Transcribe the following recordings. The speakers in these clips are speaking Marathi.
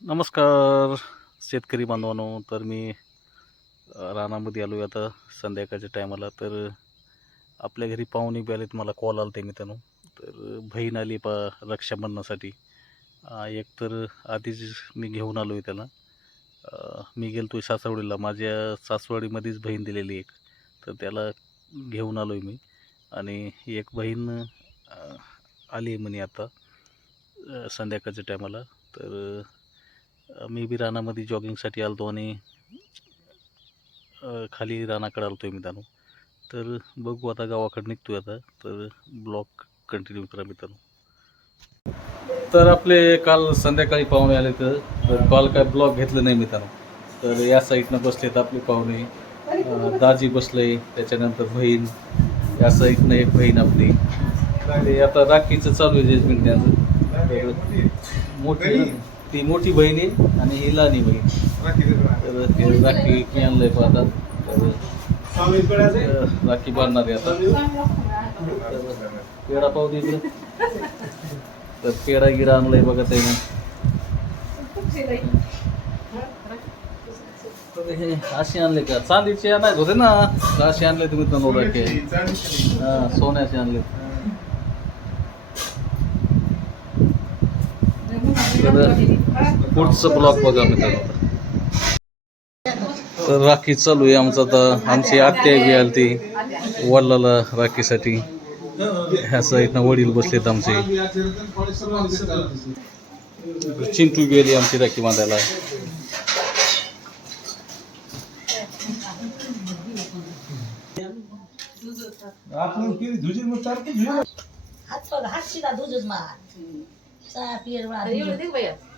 नमस्कार शेतकरी बांधवांनो. तर मी रानामध्ये आलो आहे आता संध्याकाळच्या टायमाला तर आपल्या घरी पाहुणे बी आलेत मला कॉल आला ते मित्रांनो. तर बहीण आली पा रक्षाबंधनासाठी. एक तर आधीच मी घेऊन आलो आहे त्याला मी गेलो आहे सासवडीला माझ्या सासवडीमध्येच बहीण दिलेली एक. तर त्याला घेऊन आलो आहे मी. आणि एक बहीण आली आहे म्हणे आता संध्याकाळच्या टायमाला तर मी बी रानामध्ये जॉगिंगसाठी आलतो आणि खाली रानाकडे आलतो आहे मित्रांनो तर बघू आता गावाकडे निघतोय आता तर ब्लॉक कंटिन्यू करा मित्रांनो. तर आपले काल संध्याकाळी पाहुणे आले तर काल काय ब्लॉक घेतलं नाही मित्रांनो. तर या साईडनं बसलेत आपले पाहुणे दाजी बसले त्याच्यानंतर बहीण या साईडनं एक बहीण आपली. ते आता राखीचं चालू आहे जजमेंट त्यांचं. मोठी ती मोठी बहीण आहे आणि ही लहानी बहीण. तर ते राखी मी आणलंय पाहतात तर राखी बांधणार आहे आता. पेढा पाहू दे तर पेढा गिडा आणलाय बघा त्याने अशी असे आणले का? चांदीचे नाही होते ना? का असे आणले तुम्ही तर राखी. हा सोन्याचे आणले. तर पुढचं ब्लॉक बघा मित्रांनो. तर राखी चालू आहे आमचं आता. आमची आत्या बी आली ती वडिलाला राखीसाठी ह्या साईडनं वडील बसलेत आमचे. चिंटू गेली आमची राखी बांधायला. हात हात शिदा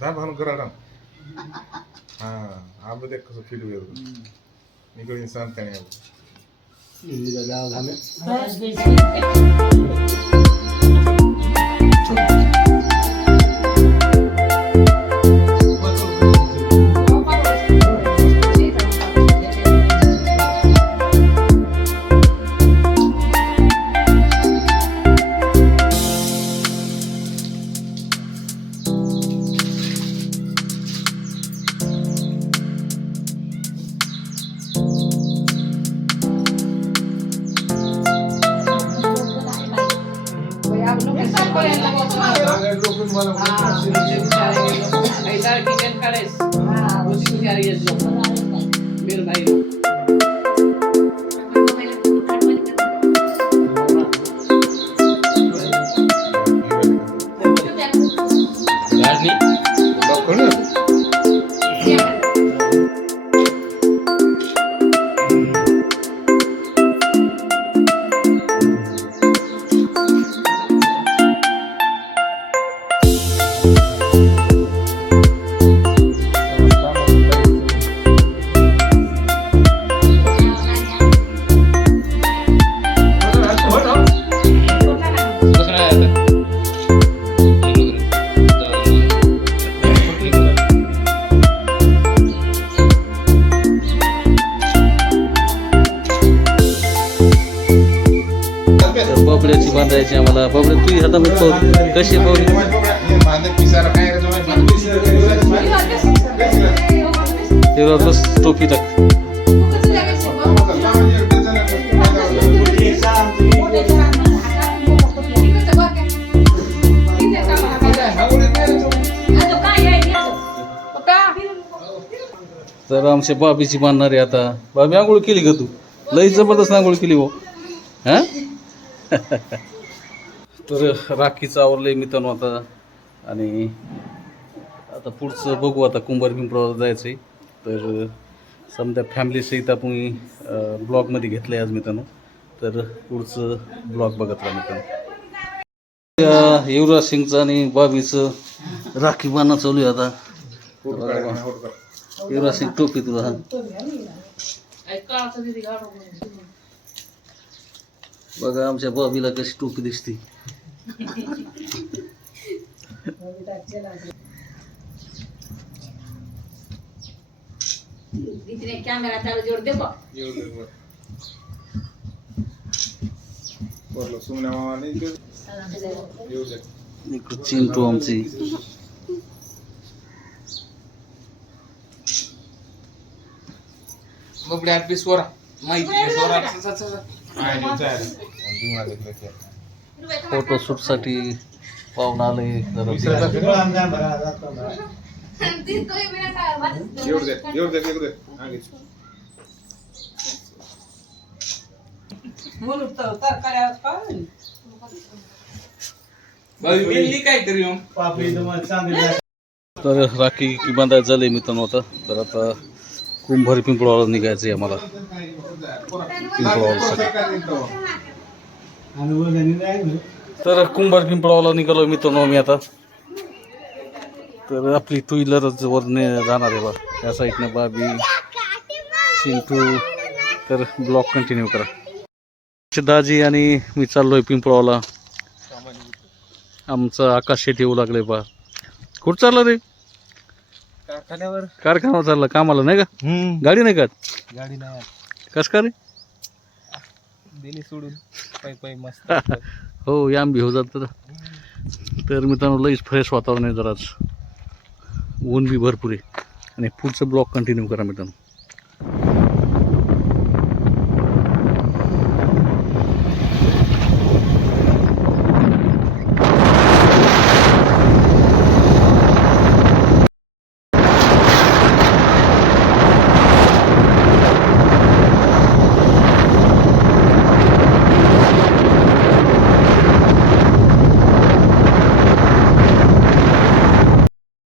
దాని మనం రావడం ఆమె ఎక్కువ ఫీల్ లేదు నీకు ఇన్సాన్ కానీ ఇది కదా Bye. बाबड्याची आम्हाला. बाबरे तू आता मी पाहू कशी पाहू तेव्हा बस टोपी टाक. तर आमच्या बाबीची बांधणार आहे आता. बाबी आंघोळ केली का तू? लई जबरदस्त आंघोळ केली हो. हा? तर राखीचं आवरलंय मित्रांनो आता. आणि आता पुढचं बघू आता कुंभार पिंपळावर जायचं आहे तर समजा फॅमिलीसहित आपण ब्लॉगमध्ये घेतलं आहे आज मित्रांनो. तर पुढचं ब्लॉग बघत राहा मित्रांनो. त्या युवराज सिंगचं आणि बाबीचं राखी बांधणं चालू आहे आता. युवराज सिंग टोपी तुला. बघा आमच्या बाबीला कशी टोपी दिसते. कॅमेरा चालू जोड दे चिंटू आमची. जाय रे. आणि ती माझ्या इकडे खेळ. फोटोशूटसाठी पाहून आले. तर राखी की बांधायचं झालंय मित्रांनो तर आता कुंभारी पिंपळवाला निघायचं आहे आम्हाला पिंपळवालासाठी तर कुंभार पिंपळावाला निघालो मित्रांनो मी आता. तर आपली टू व्हीलरच वरने जाणार आहे बा. या साईडनं बाबी चिंटू तर ब्लॉक कंटिन्यू करा. दाजी आणि मी चाललोय पिंपळावाला आमचं आकाश शेट येऊ लागले बा. कुठं चाललं रे? कारखान्यावर. कारखाना चालला कामाला नाही का? गाडी नाही का? गाडी नाही. कस का रे? दिली सोडून. पायी पायी मस्त. हो याम बी हो जात तर. मित्रांनो लईच फ्रेश वातावरण आहे जराच ऊन बी भरपूर आहे. आणि पुढचं ब्लॉक कंटिन्यू करा मित्रांनो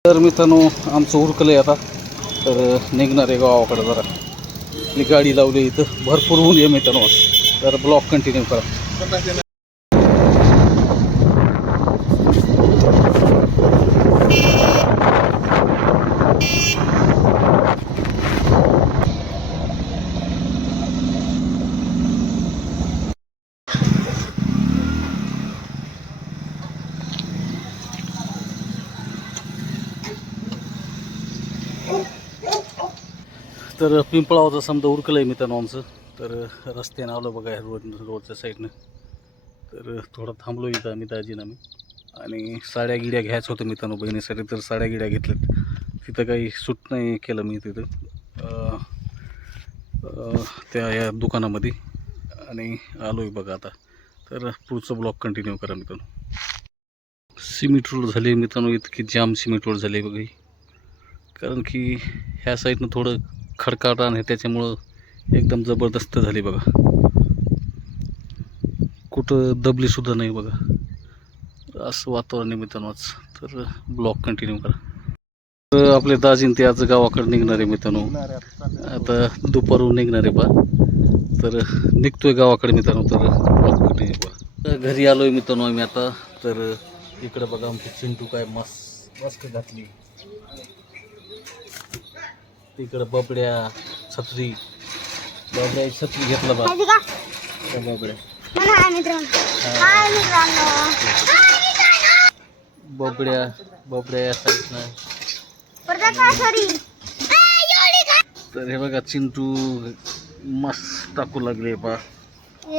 तर मित्रांनो आमचं उरकलं आहे आता. तर निघणार आहे गावाकडं जरा. आपली गाडी लावली इथं. भरपूर ऊन आहे मित्रांनो. तर ब्लॉक कंटिन्यू करा. तर पिंपळावरचं समजा उरकलं आहे मित्रांनो आमचं तर रस्त्यानं आलो बघा रोड रोडच्या साईडनं. तर थोडं थांबलो इथं आम्ही दाजीनं आम्ही. आणि साड्या गिड्या घ्यायचं होतं मित्रांनो बहिणीसाठी तर साड्या गिड्या घेतल्यात. तिथं काही सूट नाही केलं मी तिथं. त्या या दुकानामध्ये. आणि आलो आहे बघा आता. तर पुढचं ब्लॉक कंटिन्यू करा मित्रांनो. सिमेंट रोड झाले मित्रांनो इतकी जाम सिमेंट रोड झाले बघा कारण की ह्या साईडनं थोडं खडकाट आहे त्याच्यामुळं एकदम जबरदस्त झाली बघा. कुठं दबलीसुद्धा नाही बघा. असं वातावरण मित्रांनोच तर ब्लॉक कंटिन्यू करा. तर आपले दाजीन ते आज गावाकडे निघणार आहे मित्रांनो. आता दुपारून निघणार आहे बा. तर निघतोय गावाकडे मित्रांनो तर ब्लॉक कंटिन्यू करा. तर घरी आलोय मित्रांनो आम्ही आता. तर इकडं बघा आमची चिंटू काय मस्त मस्त घातली. तिकडं बबड्या छत्री. बबड्या छत्री घेतला बा. त्या बबड्या. बबड्या बबड्या या साईडनं तर हे बघा चिंटू मस्त टाकू लागले बा.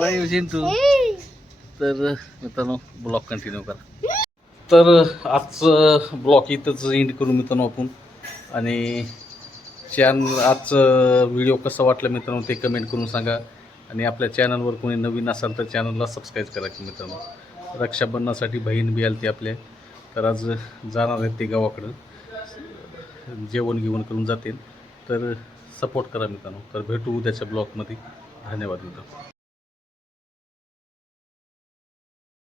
काय चिंटू? तर मित्रांनो ब्लॉग कंटिन्यू करा. तर आजचं ब्लॉग इथंच एंड करू मित्रांनो आपण. आणि चॅन आजचं व्हिडिओ कसा वाटला मित्रांनो ते कमेंट करून सांगा. आणि आपल्या चॅनलवर कोणी नवीन असाल तर चॅनलला सबस्क्राईब करा की मित्रांनो. रक्षाबंधनासाठी बहीण बी आली ती आपल्या. तर आज जाणार आहेत ते गावाकडं. जेवण गिवण करून जातील. तर सपोर्ट करा मित्रांनो. तर भेटू उद्याच्या ब्लॉगमध्ये धन्यवाद मित्रांनो.